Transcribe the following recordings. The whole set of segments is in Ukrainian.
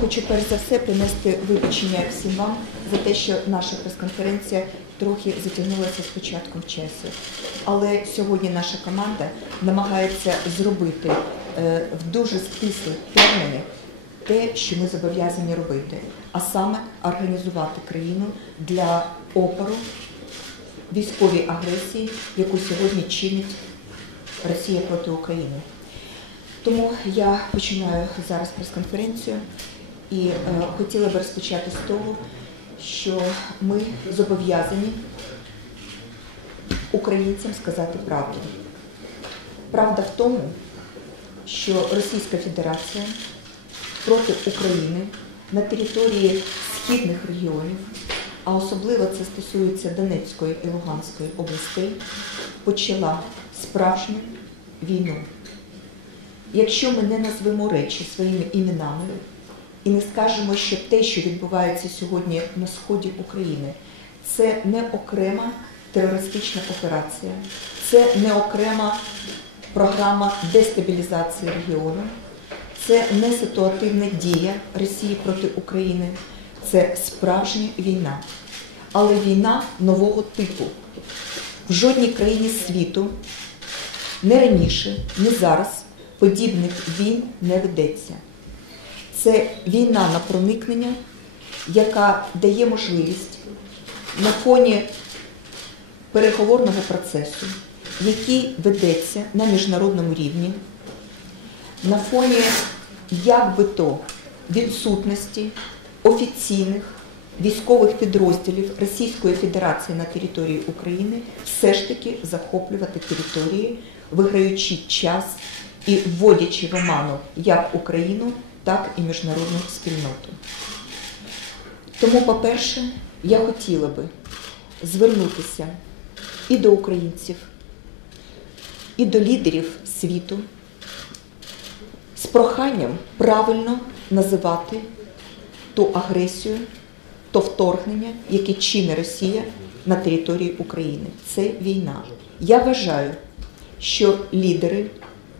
хочу перш за все принести вибачення всім вам за те, що наша прес-конференція трохи затягнулася з початком часу. Але сьогодні наша команда намагається зробити е, в дуже стислі терміни те, що ми зобов'язані робити, а саме організувати країну для опору військовій агресії, яку сьогодні чинить Росія проти України. Тому я починаю зараз прес-конференцію і е, хотіла би розпочати з того, що ми зобов'язані українцям сказати правду. Правда в тому, що Російська Федерація проти України на території східних регіонів, а особливо це стосується Донецької і Луганської областей, почала справжню війну. Якщо ми не назвемо речі своїми іменами і не скажемо, що те, що відбувається сьогодні на сході України, це не окрема терористична операція, це не окрема програма дестабілізації регіону, це не ситуативна дія Росії проти України, це справжня війна. Але війна нового типу. В жодній країні світу не раніше, не зараз подібних війн не ведеться. Це війна на проникнення, яка дає можливість на фоні переговорного процесу, який ведеться на міжнародному рівні, на фоні як би то відсутності офіційних військових підрозділів Російської Федерації на території України все ж таки захоплювати території, виграючи час і вводячи в оману як Україну, так і міжнародну спільноту. Тому, по-перше, я хотіла би звернутися і до українців, і до лідерів світу з проханням правильно називати ту агресію, то вторгнення, яке чинить Росія на території України. Це війна. Я вважаю, що лідери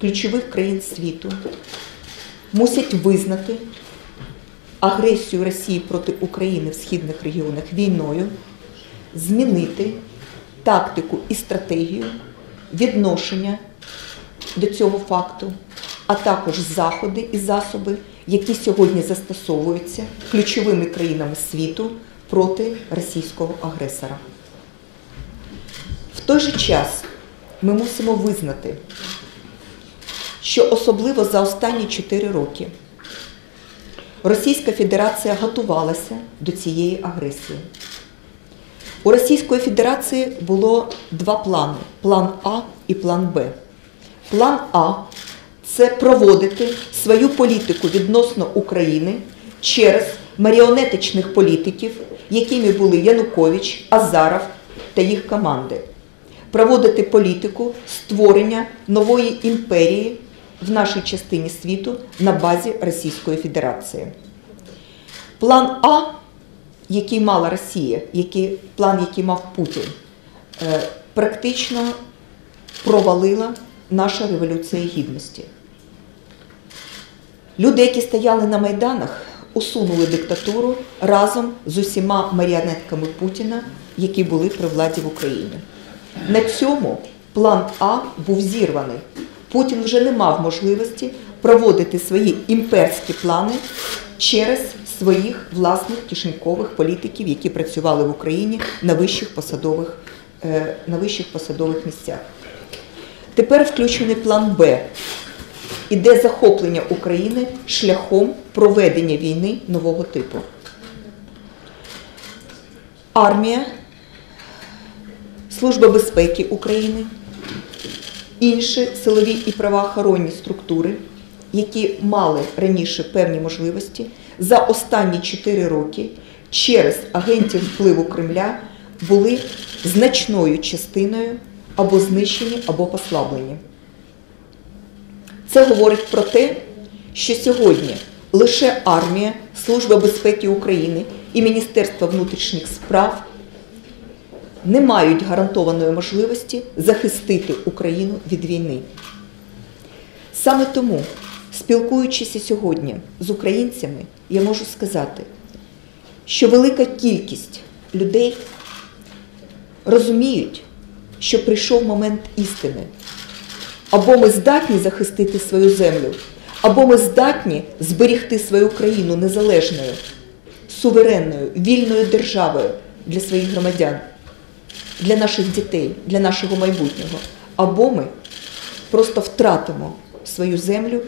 ключових країн світу мусять визнати агресію Росії проти України в східних регіонах війною, змінити тактику і стратегію відношення до цього факту, а також заходи і засоби, які сьогодні застосовуються ключовими країнами світу проти російського агресора. В той же час ми мусимо визнати, що особливо за останні 4 роки Російська Федерація готувалася до цієї агресії. У Російської Федерації було два плани: план А і план Б. План А це проводити свою політику відносно України через маріонетичних політиків, якими були Янукович, Азаров та їх команди. Проводити політику створення нової імперії в нашій частині світу на базі Російської Федерації. План А, який мала Росія, який, план, який мав Путін, е, практично провалила наша революція гідності. Люди, які стояли на майданах, усунули диктатуру разом з усіма маріонетками Путіна, які були при владі в Україні. На цьому план А був зірваний. Путін вже не мав можливості проводити свої імперські плани через своїх власних кишенькових політиків, які працювали в Україні на вищих посадових, е, на вищих посадових місцях. Тепер включений план Б. Іде захоплення України шляхом проведення війни нового типу. Армія, Служба безпеки України, інші силові і правоохоронні структури, які мали раніше певні можливості, за останні 4 роки через агентів впливу Кремля були значною частиною або знищені, або послаблені. Це говорить про те, що сьогодні лише армія, Служба безпеки України і Міністерство внутрішніх справ не мають гарантованої можливості захистити Україну від війни. Саме тому Спілкуючися сьогодні з українцями, я можу сказати, що велика кількість людей розуміють, що прийшов момент істини. Або ми здатні захистити свою землю, або ми здатні зберігти свою країну незалежною, суверенною, вільною державою для своїх громадян, для наших дітей, для нашого майбутнього. Або ми просто втратимо свою землю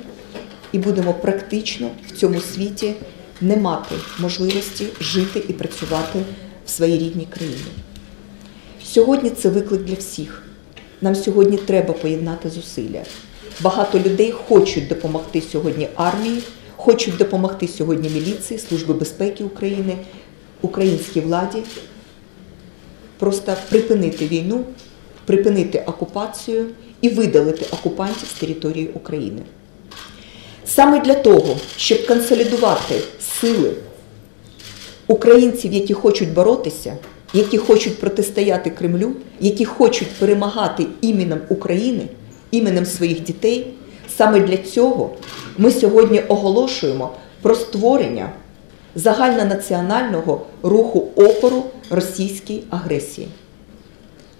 і будемо практично в цьому світі не мати можливості жити і працювати в своїй рідній країні. Сьогодні це виклик для всіх. Нам сьогодні треба поєднати зусилля. Багато людей хочуть допомогти сьогодні армії, хочуть допомогти сьогодні міліції, Служби безпеки України, українській владі. Просто припинити війну, припинити окупацію і видалити окупантів з території України. Саме для того, щоб консолідувати сили українців, які хочуть боротися, які хочуть протистояти Кремлю, які хочуть перемагати іменем України, іменем своїх дітей, саме для цього ми сьогодні оголошуємо про створення загальнонаціонального руху опору російській агресії.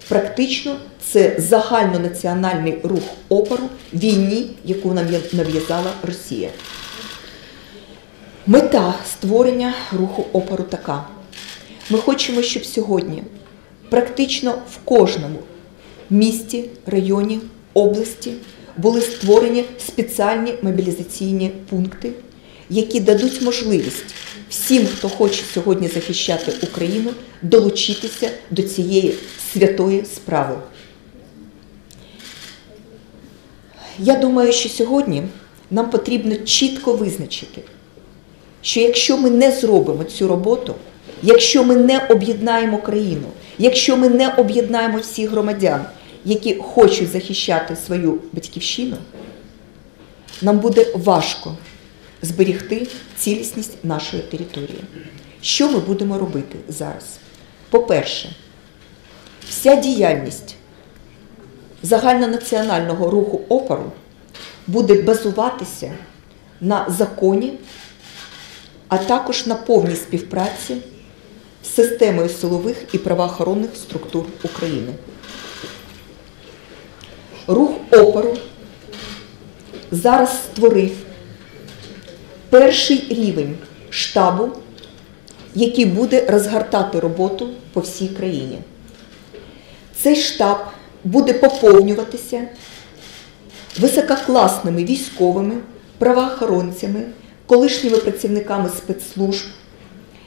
Практично це загальнонаціональний рух опору війні, яку нам нав'язала Росія. Мета створення руху опору така. Ми хочемо, щоб сьогодні практично в кожному місті, районі, області були створені спеціальні мобілізаційні пункти, які дадуть можливість всім, хто хоче сьогодні захищати Україну, долучитися до цієї святої справи. Я думаю, що сьогодні нам потрібно чітко визначити, що якщо ми не зробимо цю роботу, якщо ми не об'єднаємо країну, якщо ми не об'єднаємо всіх громадян, які хочуть захищати свою батьківщину, нам буде важко зберігти цілісність нашої території. Що ми будемо робити зараз? По-перше, вся діяльність загальнонаціонального руху опору буде базуватися на законі, а також на повній співпраці з системою силових і правоохоронних структур України. Рух опору зараз створив перший рівень штабу, який буде розгортати роботу по всій країні. Цей штаб буде поповнюватися висококласними військовими, правоохоронцями, колишніми працівниками спецслужб,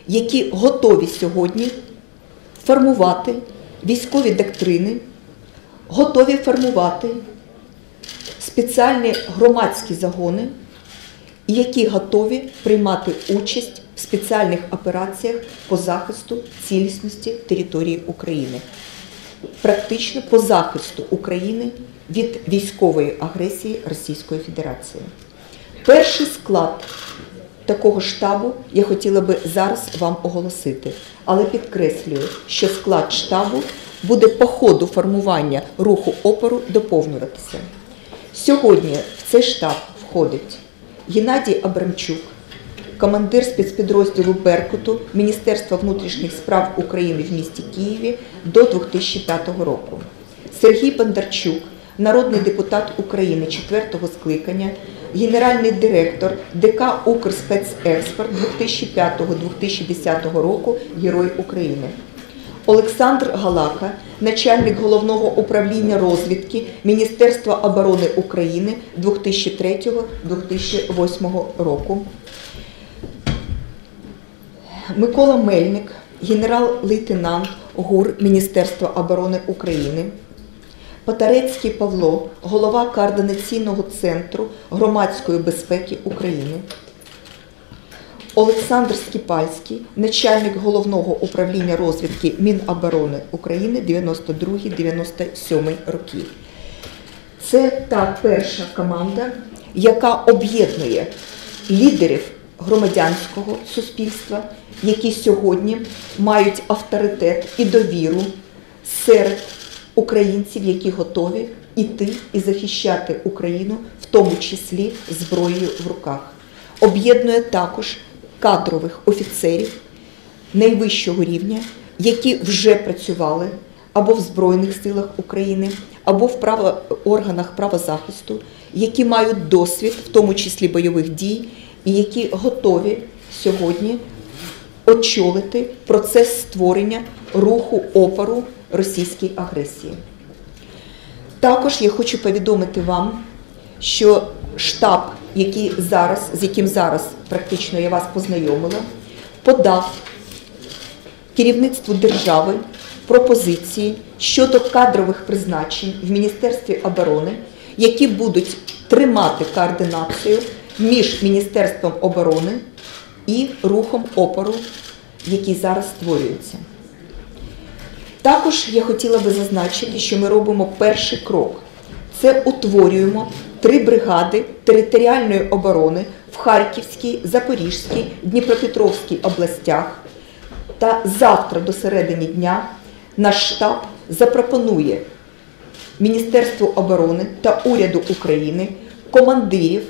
які готові сьогодні формувати військові доктрини, готові формувати спеціальні громадські загони, які готові приймати участь в спеціальних операціях по захисту цілісності території України практично по захисту України від військової агресії Російської Федерації. Перший склад такого штабу я хотіла би зараз вам оголосити, але підкреслюю, що склад штабу буде по ходу формування руху опору доповнюватися. Сьогодні в цей штаб входить Геннадій Абрамчук командир спецпідрозділу Беркуту Міністерства внутрішніх справ України в місті Києві до 2005 року. Сергій Бондарчук, народний депутат України 4-го скликання, генеральний директор ДК Укрспецекспорт 2005-2010 року, Герой України. Олександр Галака, начальник головного управління розвідки Міністерства оборони України 2003-2008 року. Микола Мельник, генерал-лейтенант ГУР Міністерства оборони України, Потарецький Павло, голова Координаційного центру громадської безпеки України, Олександр Скіпальський, начальник головного управління розвідки Міноборони України 92-97 роки. Це та перша команда, яка об'єднує лідерів громадянського суспільства, які сьогодні мають авторитет і довіру серед українців, які готові іти і захищати Україну, в тому числі зброєю в руках. Об'єднує також кадрових офіцерів найвищого рівня, які вже працювали або в Збройних силах України, або в право, органах правозахисту, які мають досвід, в тому числі бойових дій, і які готові сьогодні очолити процес створення руху опору російській агресії. Також я хочу повідомити вам, що штаб, який зараз, з яким зараз практично я вас познайомила, подав керівництву держави пропозиції щодо кадрових призначень в Міністерстві оборони, які будуть тримати координацію між Міністерством оборони і рухом опору, який зараз створюється. Також я хотіла би зазначити, що ми робимо перший крок. Це утворюємо три бригади територіальної оборони в Харківській, Запорізькій, Дніпропетровській областях. Та завтра до середини дня наш штаб запропонує Міністерству оборони та уряду України командирів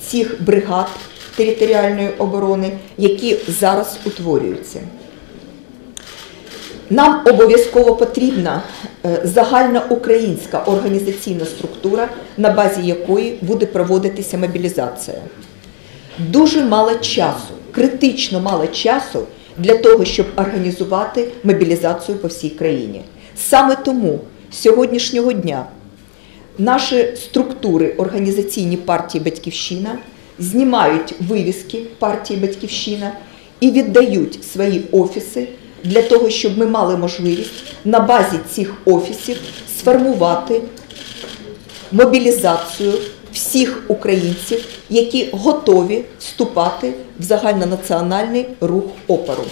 цих бригад територіальної оборони, які зараз утворюються. Нам обов'язково потрібна е, загальна українська організаційна структура, на базі якої буде проводитися мобілізація. Дуже мало часу, критично мало часу для того, щоб організувати мобілізацію по всій країні. Саме тому з сьогоднішнього дня наші структури організаційні партії Батьківщина знімають вивіски партії Батьківщина і віддають свої офіси для того, щоб ми мали можливість на базі цих офісів сформувати мобілізацію всіх українців, які готові вступати в загальнонаціональний рух опору.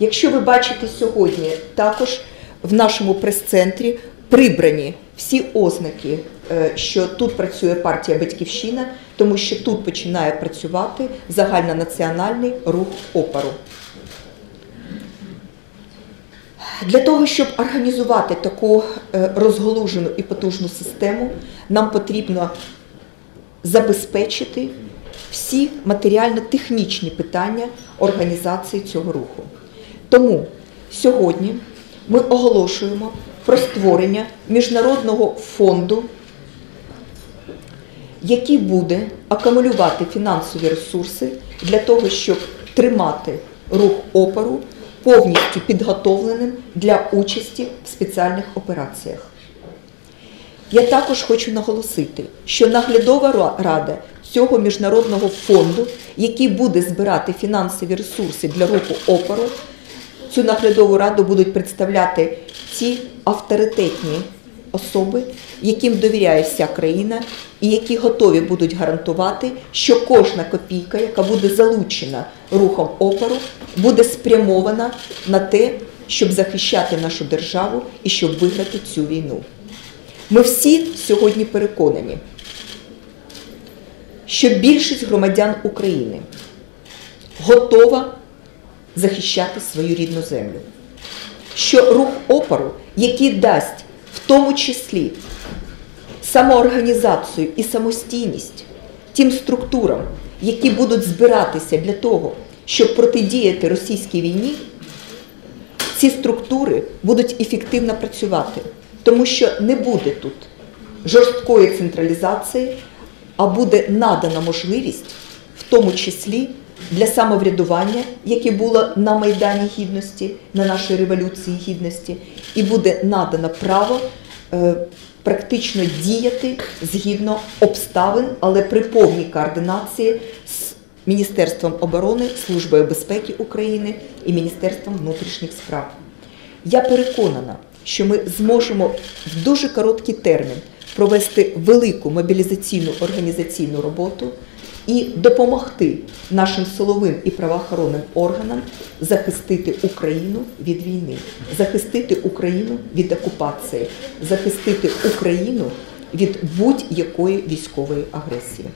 Якщо ви бачите сьогодні, також в нашому прес-центрі прибрані всі ознаки, е, що тут працює партія Батьківщина, тому що тут починає працювати загальнонаціональний рух опору. Для того, щоб організувати таку е, розголужену і потужну систему, нам потрібно забезпечити всі матеріально-технічні питання організації цього руху. Тому сьогодні ми оголошуємо про створення міжнародного фонду, який буде акумулювати фінансові ресурси для того, щоб тримати рух опору повністю підготовленим для участі в спеціальних операціях. Я також хочу наголосити, що наглядова рада цього міжнародного фонду, який буде збирати фінансові ресурси для руху опору, цю наглядову раду будуть представляти ті авторитетні особи, яким довіряє вся країна, і які готові будуть гарантувати, що кожна копійка, яка буде залучена рухом опору, буде спрямована на те, щоб захищати нашу державу і щоб виграти цю війну. Ми всі сьогодні переконані, що більшість громадян України готова захищати свою рідну землю, що рух опору, який дасть тому числі самоорганізацію і самостійність тим структурам, які будуть збиратися для того, щоб протидіяти російській війні, ці структури будуть ефективно працювати, тому що не буде тут жорсткої централізації, а буде надана можливість, в тому числі для самоврядування, яке було на Майдані Гідності, на нашій революції гідності, і буде надано право е, практично діяти згідно обставин, але при повній координації з Міністерством оборони, Службою безпеки України і Міністерством внутрішніх справ. Я переконана, що ми зможемо в дуже короткий термін провести велику мобілізаційну організаційну роботу і допомогти нашим силовим і правоохоронним органам захистити Україну від війни, захистити Україну від окупації, захистити Україну від будь-якої військової агресії.